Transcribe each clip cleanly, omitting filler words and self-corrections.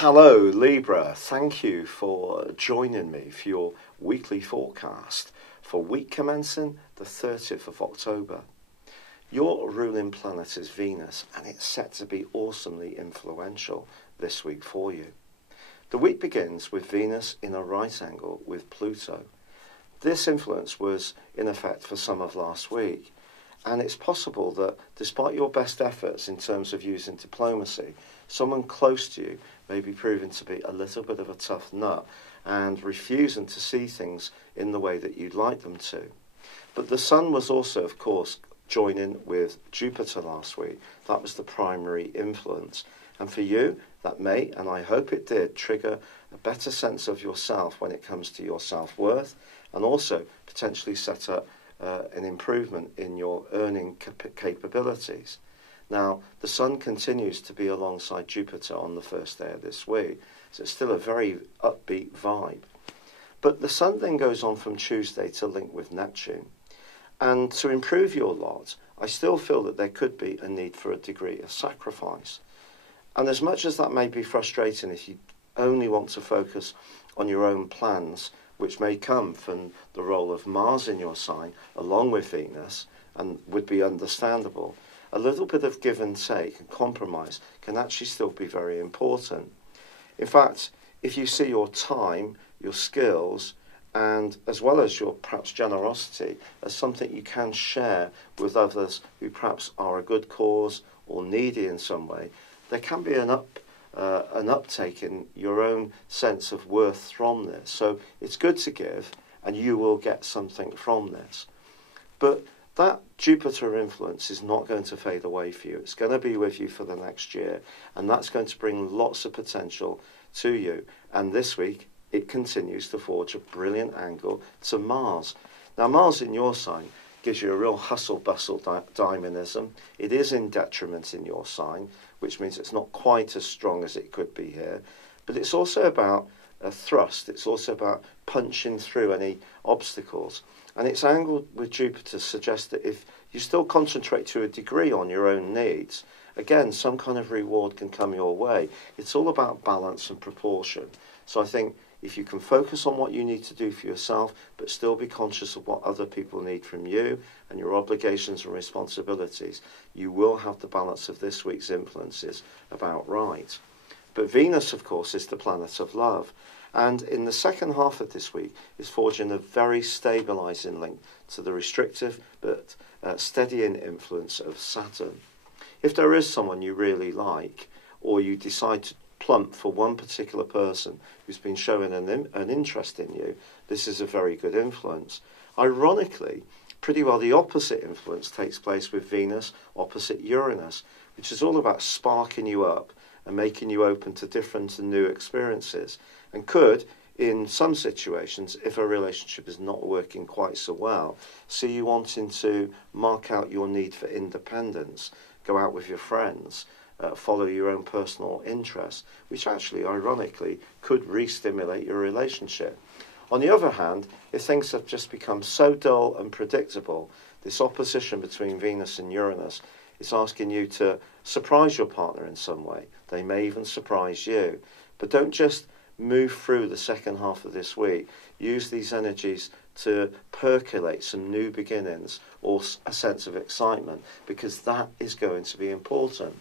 Hello Libra, thank you for joining me for your weekly forecast for week commencing the 30th of October. Your ruling planet is Venus and it's set to be awesomely influential this week for you. The week begins with Venus in a right angle with Pluto. This influence was in effect for some of last week, and it's possible that despite your best efforts in terms of using diplomacy, someone close to you may be proving to be a little bit of a tough nut and refusing to see things in the way that you'd like them to. But the Sun was also, of course, joining with Jupiter last week. That was the primary influence. And for you, that may, and I hope it did, trigger a better sense of yourself when it comes to your self-worth, and also potentially set up an improvement in your earning capabilities. Now, the Sun continues to be alongside Jupiter on the first day of this week, so it's still a very upbeat vibe. But the Sun then goes on from Tuesday to link with Neptune. And to improve your lot, I still feel that there could be a need for a degree of sacrifice. And as much as that may be frustrating if you only want to focus on your own plans, which may come from the role of Mars in your sign, along with Venus, and would be understandable, a little bit of give and take and compromise can actually still be very important. In fact, if you see your time, your skills, and as well as your perhaps generosity as something you can share with others who perhaps are a good cause or needy in some way, there can be an uptake in your own sense of worth from this. So it's good to give, and you will get something from this. But that Jupiter influence is not going to fade away for you. It's going to be with you for the next year, and that's going to bring lots of potential to you. And this week, it continues to forge a brilliant angle to Mars. Now, Mars in your sign gives you a real hustle-bustle dynamism. It is in detriment in your sign, which means it's not quite as strong as it could be here. But it's also about a thrust. It's also about punching through any obstacles. And its angle with Jupiter suggests that if you still concentrate to a degree on your own needs, again, some kind of reward can come your way. It's all about balance and proportion. So I think if you can focus on what you need to do for yourself, but still be conscious of what other people need from you and your obligations and responsibilities, you will have the balance of this week's influences about right. But Venus, of course, is the planet of love. And in the second half of this week is forging a very stabilising link to the restrictive but steadying influence of Saturn. If there is someone you really like, or you decide to plump for one particular person who's been showing an interest in you, this is a very good influence. Ironically, pretty well the opposite influence takes place with Venus opposite Uranus, which is all about sparking you up and making you open to different and new experiences, and could, in some situations, if a relationship is not working quite so well, see you wanting to mark out your need for independence, go out with your friends, follow your own personal interests, which actually, ironically, could re-stimulate your relationship. On the other hand, if things have just become so dull and predictable, this opposition between Venus and Uranus is asking you to surprise your partner in some way. They may even surprise you. But don't just move through the second half of this week. Use these energies to percolate some new beginnings or a sense of excitement, because that is going to be important.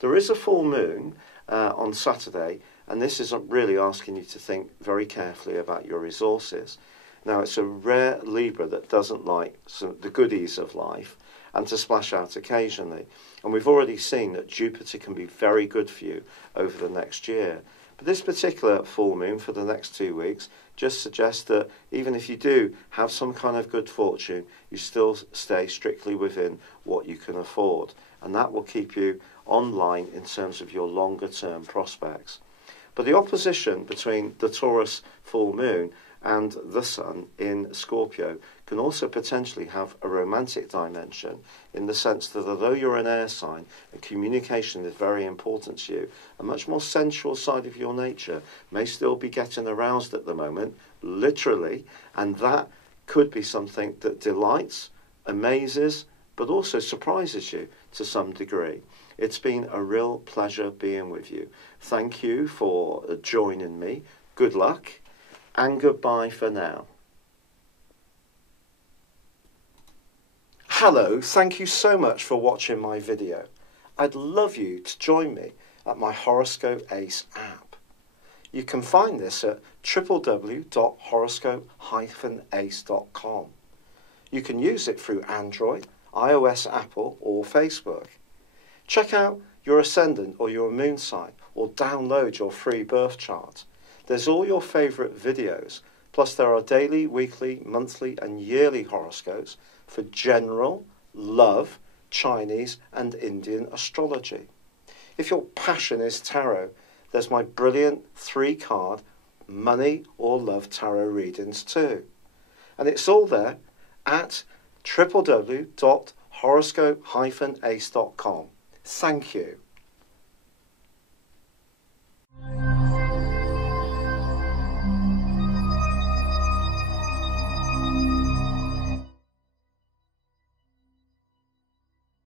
There is a full moon on Saturday, and this is really asking you to think very carefully about your resources. Now, it's a rare Libra that doesn't like the goodies of life and to splash out occasionally. And we've already seen that Jupiter can be very good for you over the next year. But this particular full moon for the next 2 weeks just suggests that even if you do have some kind of good fortune, you still stay strictly within what you can afford. And that will keep you online in terms of your longer term prospects. But the opposition between the Taurus full moon and the Sun in Scorpio can also potentially have a romantic dimension, in the sense that although you're an air sign and communication is very important to you, a much more sensual side of your nature may still be getting aroused at the moment, literally, and that could be something that delights, amazes, but also surprises you to some degree. It's been a real pleasure being with you. Thank you for joining me. Good luck and goodbye for now. Hello, thank you so much for watching my video. I'd love you to join me at my Horoscope Ace app. You can find this at www.horoscope-ace.com. You can use it through Android, iOS, Apple or Facebook. Check out your ascendant or your moon sign or download your free birth chart. There's all your favourite videos, plus there are daily, weekly, monthly and yearly horoscopes for general, love, Chinese and Indian astrology. If your passion is tarot, there's my brilliant 3-card money or love tarot readings too. And it's all there at www.horoscope-ace.com. Thank you.